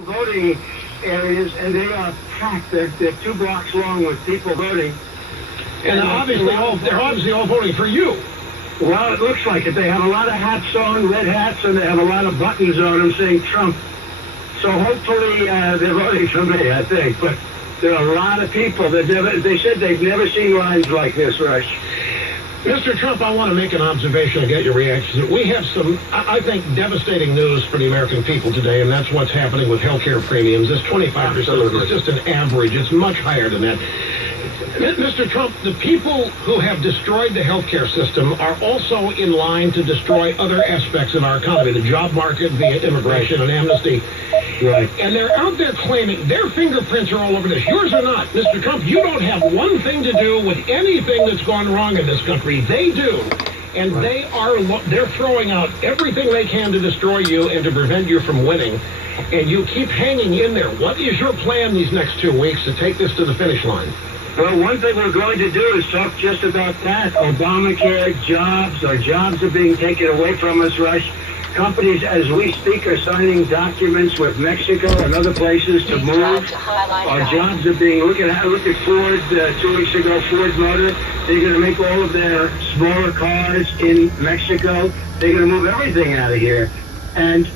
Voting areas, and they are packed. They're 2 blocks long with people voting. And they're obviously all voting for you. Well, it looks like it. They have a lot of hats on, red hats, and they have a lot of buttons on them saying Trump. So hopefully they're voting for me, I think. But there are a lot of people that they said they've never seen lines like this, Rush. Mr. Trump, I want to make an observation and get your reaction. We have some, I think, devastating news for the American people today, and that's what's happening with healthcare premiums. This 25% is just an average. It's much higher than that. Mr. Trump, the people who have destroyed the healthcare system are also in line to destroy other aspects of our economy, the job market via immigration and amnesty. Right. And they're out there claiming their fingerprints are all over this. Yours are not. Mr. Trump, you don't have one thing to do with anything that's gone wrong in this country. They do. And they're throwing out everything they can to destroy you and to prevent you from winning. And you keep hanging in there. What is your plan these next 2 weeks to take this to the finish line? Well, one thing we're going to do is talk just about that. Obamacare, jobs. Our jobs are being taken away from us, Rush. Companies, as we speak, are signing documents with Mexico and other places to move. Our jobs are being, look at Ford 2 weeks ago, Ford Motor. They're going to make all of their smaller cars in Mexico. They're going to move everything out of here. And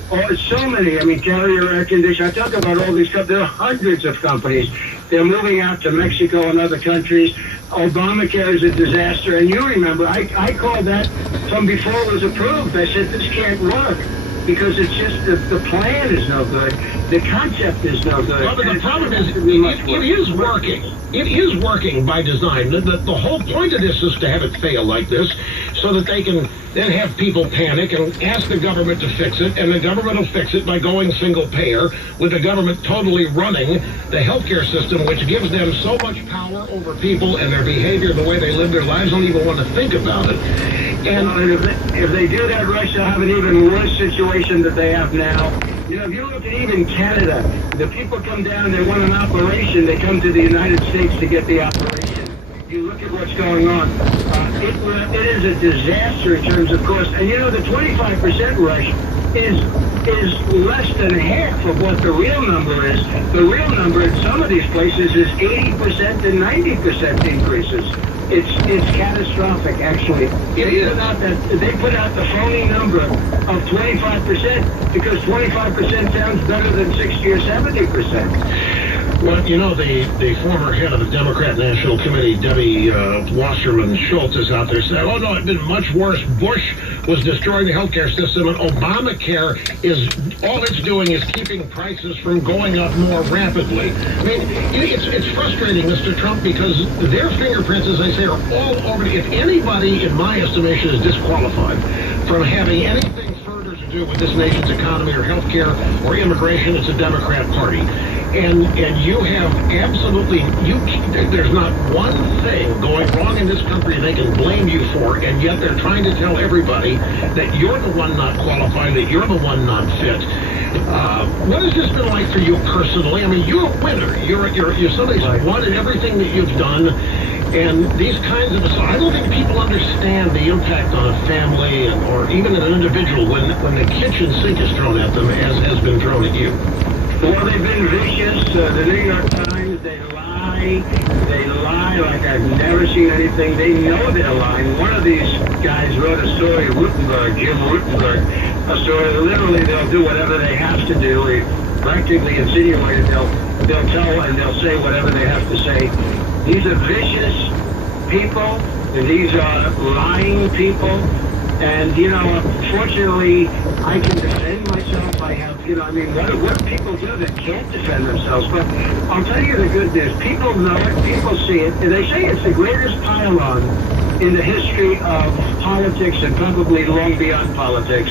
so many, Carrier Air Conditioning. I talk about all these companies. There are hundreds of companies. They're moving out to Mexico and other countries. Obamacare is a disaster. And you remember, I called that from before it was approved. I said, this can't work because it's just the plan is no good. The concept is no good. Well, but the problem is, it is working. It is working by design. The whole point of this is to have it fail like this so that they can then have people panic and ask the government to fix it, and the government will fix it by going single payer, with the government totally running the healthcare system, which gives them so much power over people and their behavior, the way they live their lives, don't even want to think about it. And if they do that, Rush, they'll have an even worse situation that they have now. If you look at even Canada, the people come down, they want an operation, they come to the United States to get the operation. You look at what's going on. It is a disaster in terms of cost. And the 25% rush is less than half of what the real number is. The real number in some of these places is 80% and 90% increases. It's catastrophic, actually. They put out the phony number of 25% because 25% sounds better than 60 or 70%. Well, the former head of the Democrat National Committee, Debbie Wasserman Schultz, is out there saying, oh, no, it's been much worse. Bush was destroying the healthcare system, and Obamacare is, all it's doing is keeping prices from going up more rapidly. It's frustrating, Mr. Trump, because their fingerprints, as I say, are all over. If anybody, in my estimation, is disqualified from having anything further to do with this nation's economy or healthcare or immigration, it's the Democrat Party. And you have absolutely, there's not one thing going wrong in this country they can blame you for, and yet they're trying to tell everybody that you're the one not qualified, that you're the one not fit. What has this been like for you personally? You're a winner. You're somebody who's won in everything that you've done. And these kinds of, I don't think people understand the impact on a family or even an individual when the kitchen sink is thrown at them, as has been thrown at you. Well, they've been vicious. The New York Times, they lie like I've never seen anything. They know they're lying. One of these guys wrote a story, Jim Rutenberg, a story. Literally, they'll do whatever they have to do. He practically insinuated they'll tell and they'll say whatever they have to say. These are vicious people. These are lying people. And, fortunately, I can defend myself. I have, what do people do that can't defend themselves? But I'll tell you the good news. People know it. People see it. And they say it's the greatest pile-on in the history of politics and probably long beyond politics.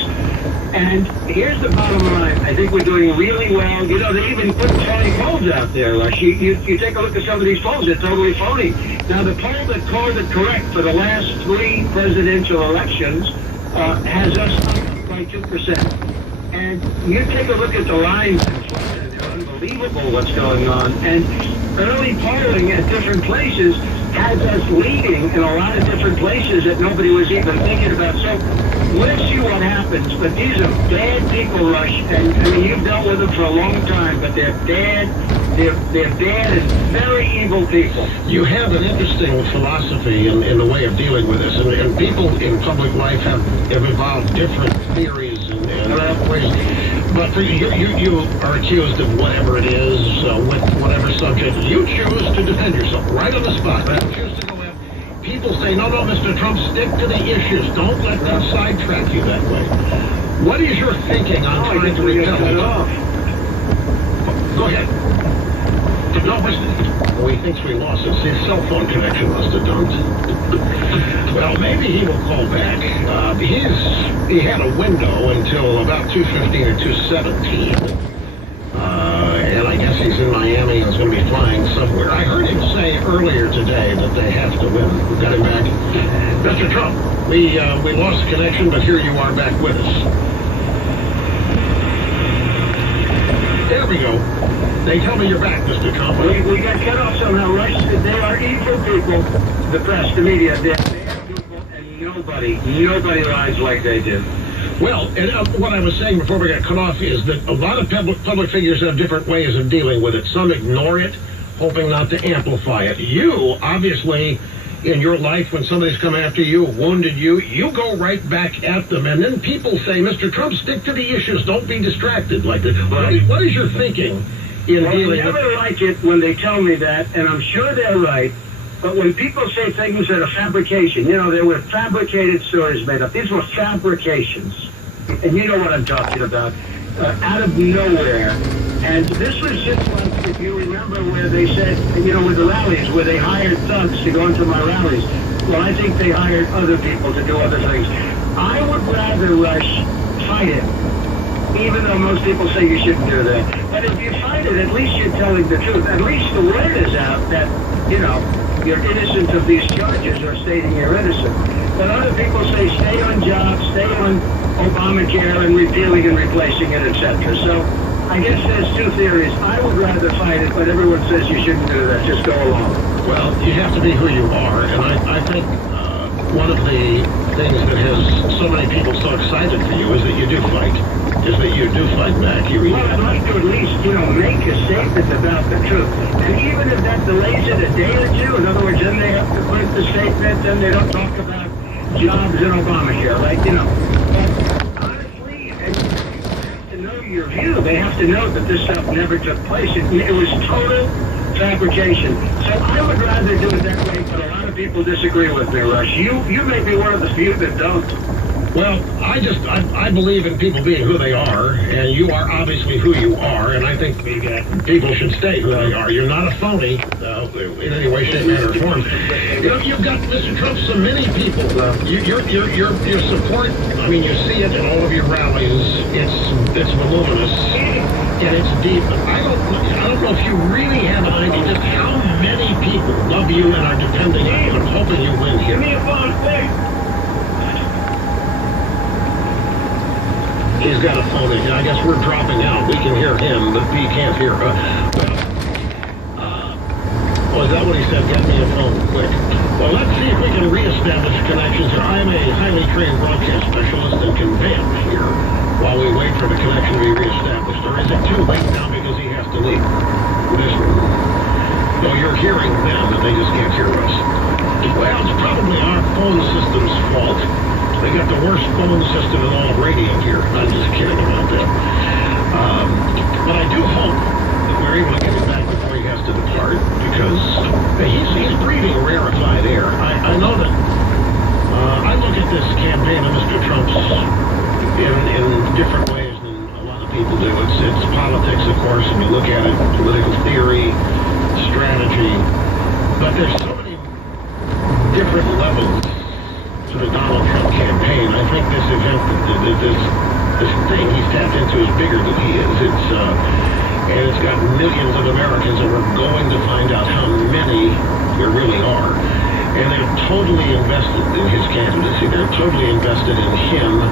And here's the bottom line. I think we're doing really well. They even put phony polls out there. Like you take a look at some of these polls, they're totally phony. Now, the poll that called it correct for the last 3 presidential elections has us up by 2%. And you take a look at the lines in Florida, they're unbelievable what's going on. And early polling at different places has us leading in a lot of different places that nobody was even thinking about. So we'll see what happens, but these are bad people, Rush, and I mean, you've dealt with them for a long time, but they're bad. They're bad and very evil people. You have an interesting philosophy in the way of dealing with this, and people in public life have evolved different theories and ways. But you are accused of whatever it is, with whatever subject. You choose to defend yourself right on the spot. You choose to go in. People say, no, Mr. Trump, stick to the issues. Don't let them sidetrack you that way. What is your thinking on trying to repel them? Go ahead. No, he thinks we lost it. His cell phone connection must have dumped. Well, maybe he will call back. He had a window until about 2:15 or 2:17. And I guess he's in Miami and is going to be flying somewhere. I heard him say earlier today that they have to win. We got him back. Mr. Trump, we lost the connection, but here you are back with us. There we go. They tell me you're back, Mr. Trump. We got cut off somehow, Rush. They are evil people. The press, the media, they're bad people, and nobody lies like they do. Well, and what I was saying before we got cut off is that a lot of public figures have different ways of dealing with it. Some ignore it, hoping not to amplify it. You, obviously, in your life, when somebody's come after you, wounded you, you go right back at them. And then people say, Mr. Trump, stick to the issues. Don't be distracted like this. What is your thinking in dealing with it? I never like it when they tell me that, and I'm sure they're right. But when people say things that are fabrication, there were fabricated stories made up. These were fabrications. And you know what I'm talking about. Out of nowhere. And this was just like, if you remember, where they said, with the rallies, where they hired thugs to go into my rallies. Well, I think they hired other people to do other things. I would rather, Rush, fight it. Even though most people say you shouldn't do that. But if you fight it, at least you're telling the truth. At least the word is out that, you're innocent of these charges, or stating you're innocent. But other people say stay on jobs, stay on Obamacare and repealing and replacing it, etc. So I guess there's two theories. I would rather fight it, but everyone says you shouldn't do that. Just go along. Well, you have to be who you are, and I think one of the things that has so many people so excited for you is that you do fight. Is that you do fight back. Well, I'd like to at least, make a statement about the truth. And even if that delays it a day or two, in other words, then they have to put the statement, then they don't talk about jobs and Obamacare, right? But honestly, they have to know your view. They have to know that this stuff never took place. It was total fabrication. So I would rather do it that way, but a lot of people disagree with me, Rush. You may be one of the few that don't. Well, I believe in people being who they are, and you are obviously who you are, and I think people should stay who they are. You're not a phony in any way, shape, manner, or form. You've got, Mr. Trump, so many people. Your support, I mean, you see it in all of your rallies. It's voluminous, and it's deep. I don't know if you really have an idea just how many people love you and are depending on you and hoping you win here. Give me a phone, please. He's got a phone in. I guess we're dropping out. We can hear him, but he can't hear us. Is that what he said? Get me a phone quick. Well, let's see if we can reestablish connections here. I'm a highly trained broadcast specialist and can vamp here while we wait for the connection to be reestablished. Or is it too late now because he has to leave this room? No, you're hearing them, and they just can't hear us. Well, it's probably our phone system's fault. They got the worst phone system in all of radio here. I'm just kidding about that. But I do hope that we're able to get him back before he has to depart, because he's breathing rarefied air. I know that I look at this campaign of Mr. Trump's in different ways than a lot of people do. It's politics, of course, and we look at it, political theory, strategy, but there's so many different levels to the Donald Trump campaign. I think this event, this thing he's tapped into is bigger than he is. And it's got millions of Americans, and we're going to find out how many there really are. And they're totally invested in his candidacy. They're totally invested in him.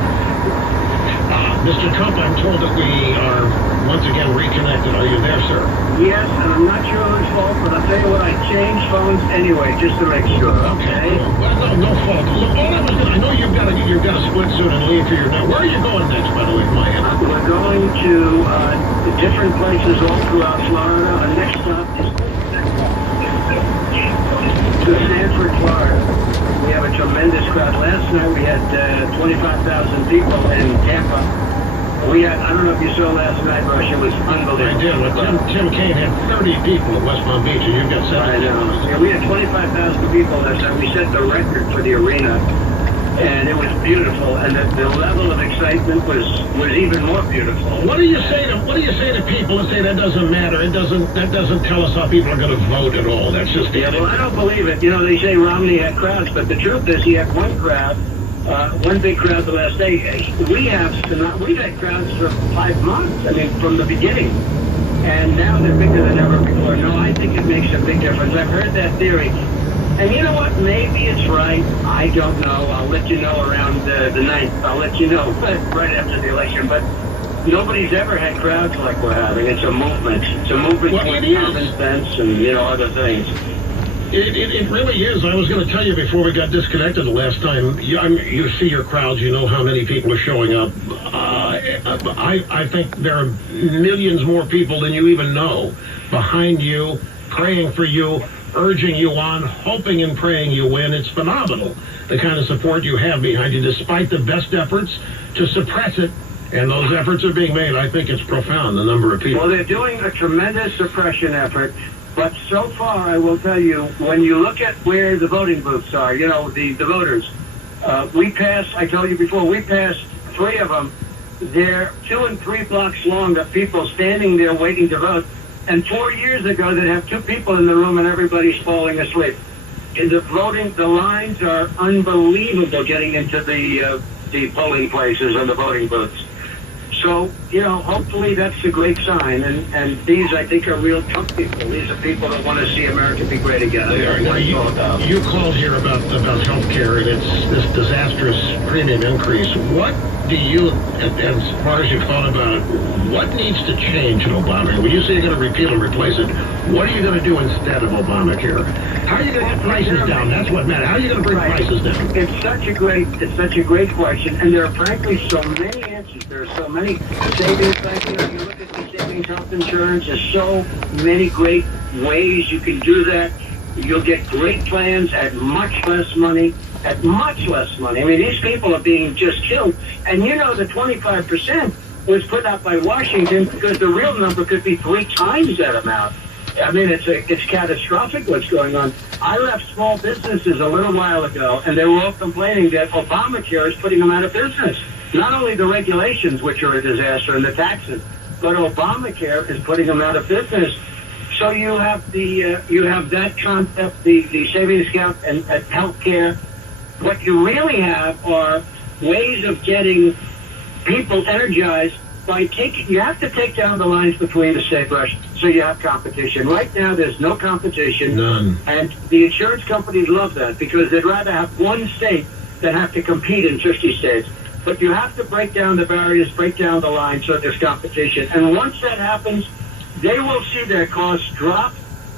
Mr. Cup, I'm told that we are once again reconnected. Are you there, sir? Yes, and I'm not sure whose fault, but I'll tell you what, I changed phones anyway, just to make sure, okay? Well, no fault. Look, I know you've got to split soon and leave for your now. Where are you going next, by the way, Maya? We're going to different places all throughout Florida. Our next stop is to Sanford, Florida. We have a tremendous crowd. Last night we had 25,000 people in Tampa. We had, I don't know if you saw last night, Rush, it was unbelievable. I did. Well, Tim Kaine had 30 people at West Palm Beach, and you've got 70. I know. Yeah, we had 25,000 people last night. We set the record for the arena, and it was beautiful. And the level of excitement was even more beautiful. What do you say to people that say that doesn't matter? That doesn't tell us how people are going to vote at all. That's just yeah. Well, I don't believe it. You know, they say Romney had crowds, but the truth is he had one crowd. One big crowd the last day. We've had crowds for 5 months. I mean, from the beginning, and now they're bigger than ever before. No, I think it makes a big difference. I've heard that theory, and you know what? Maybe it's right. I don't know. I'll let you know around the 9th. I'll let you know right after the election. But nobody's ever had crowds like we're having. It's a movement. It's a movement well, towards common sense and other things. It really is. I was going to tell you before we got disconnected the last time. You see your crowds. You know how many people are showing up. I think there are millions more people than you even know behind you, praying for you, urging you on, hoping and praying you win. It's phenomenal, the kind of support you have behind you, despite the best efforts to suppress it. And those efforts are being made. I think it's profound, the number of people. Well, they're doing a tremendous suppression effort. But so far, I will tell you, when you look at where the voting booths are, the voters, we passed, I told you before, we passed 3 of them. They're 2 and 3 blocks long of people standing there waiting to vote. And 4 years ago, they'd have 2 people in the room and everybody's falling asleep. In the voting, the lines are unbelievable getting into the polling places and the voting booths. So, hopefully that's a great sign. And these, I think, are real tough people. These are people that want to see America be great again. They are. Now, you called here about health care and it's this disastrous premium increase. What do you, as far as you've thought about it, what needs to change in Obamacare? When you say you're going to repeal and replace it, what are you going to do instead of Obamacare? How are you going to get prices down? That's what matters. How are you going to bring prices down? It's such a great question, and there are frankly so many answers. There are so many savings. You look at the savings health insurance. There's so many great ways you can do that. You'll get great plans at much less money. I mean, these people are being just killed. And the 25% was put out by Washington because the real number could be 3 times that amount. I mean, it's catastrophic what's going on. I left small businesses a little while ago, and they were all complaining that Obamacare is putting them out of business. Not only the regulations, which are a disaster, and the taxes, but Obamacare is putting them out of business. So you have that concept, the savings account and health care. What you really have are ways of getting people energized by you have to take down the lines between the state rush so you have competition. Right now, there's no competition. None. And the insurance companies love that because they'd rather have one state than have to compete in 50 states. But you have to break down the barriers, break down the lines so there's competition. And once that happens, they will see their costs drop,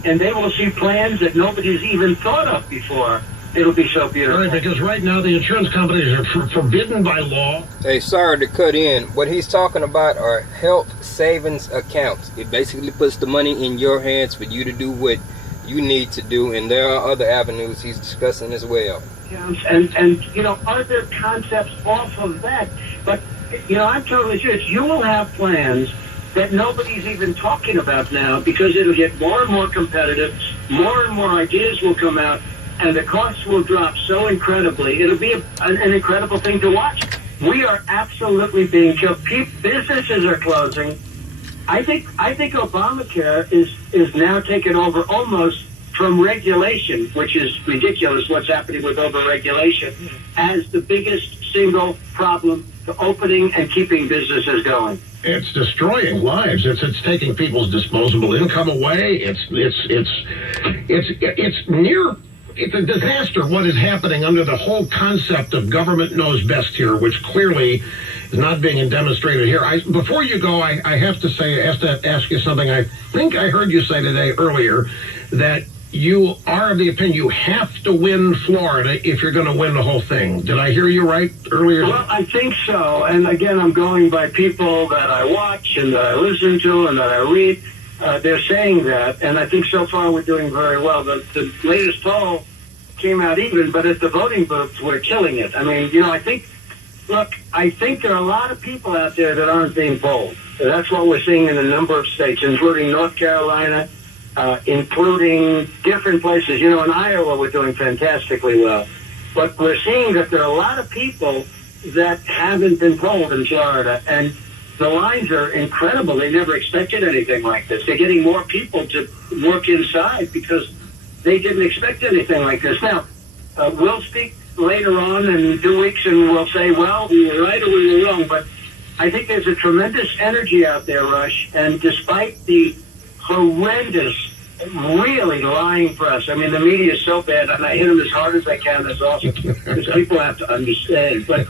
and they will see plans that nobody's even thought of before. It'll be so beautiful. Right, because right now the insurance companies are forbidden by law. Hey, sorry to cut in. What he's talking about are health savings accounts. It basically puts the money in your hands for you to do what you need to do, and there are other avenues he's discussing as well. And other concepts off of that. But, I'm totally serious. You will have plans that nobody's even talking about now because it'll get more and more competitive, more and more ideas will come out, and the costs will drop so incredibly. It'll be an incredible thing to watch. We are absolutely being killed. Businesses are closing. I think Obamacare is now taken over almost from regulation, which is ridiculous what's happening with overregulation, as the biggest single problem to opening and keeping businesses going. It's destroying lives. It's taking people's disposable income away. It's a disaster what is happening under the whole concept of government knows best here, which clearly is not being demonstrated here. Before you go, I have to ask you something. I think I heard you say today earlier that you are of the opinion you have to win Florida if you're going to win the whole thing. Did I hear you right earlier? Well, I think so. And again, I'm going by people that I watch and that I listen to and that I read. They're saying that, and I think so far we're doing very well. The latest poll came out even, but at the voting booths, we're killing it. I mean, I think there are a lot of people out there that aren't being polled. That's what we're seeing in a number of states, including North Carolina, including different places. In Iowa, we're doing fantastically well. But we're seeing that there are a lot of people that haven't been polled in Florida, and the lines are incredible. They never expected anything like this. They're getting more people to work inside because they didn't expect anything like this. Now, we'll speak later on in 2 weeks, and we'll say, well, we were right or we were wrong. But I think there's a tremendous energy out there, Rush, and despite the horrendous, really lying press. I mean, the media is so bad, and I hit them as hard as I can as often, because people have to understand. But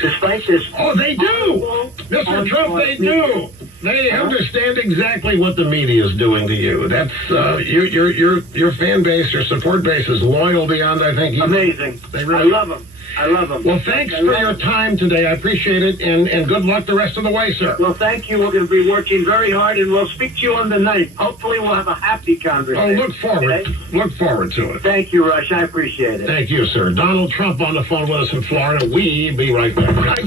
despite this... Oh, they do! Mr. Trump, they do! They understand exactly what the media is doing to you. That's, your fan base, your support base is loyal beyond, I think... Amazing. They really... I love them. I love them. Well, thanks for your time today. I appreciate it, and good luck the rest of the way, sir. Well, thank you. We're going to be working very hard, and we'll speak to you on the 9th. Hopefully, we'll have a happy conversation. Oh, look forward. Okay? Look forward to it. Thank you, Rush. I appreciate it. Thank you, sir. Donald Trump on the phone with us in Florida. We be right back.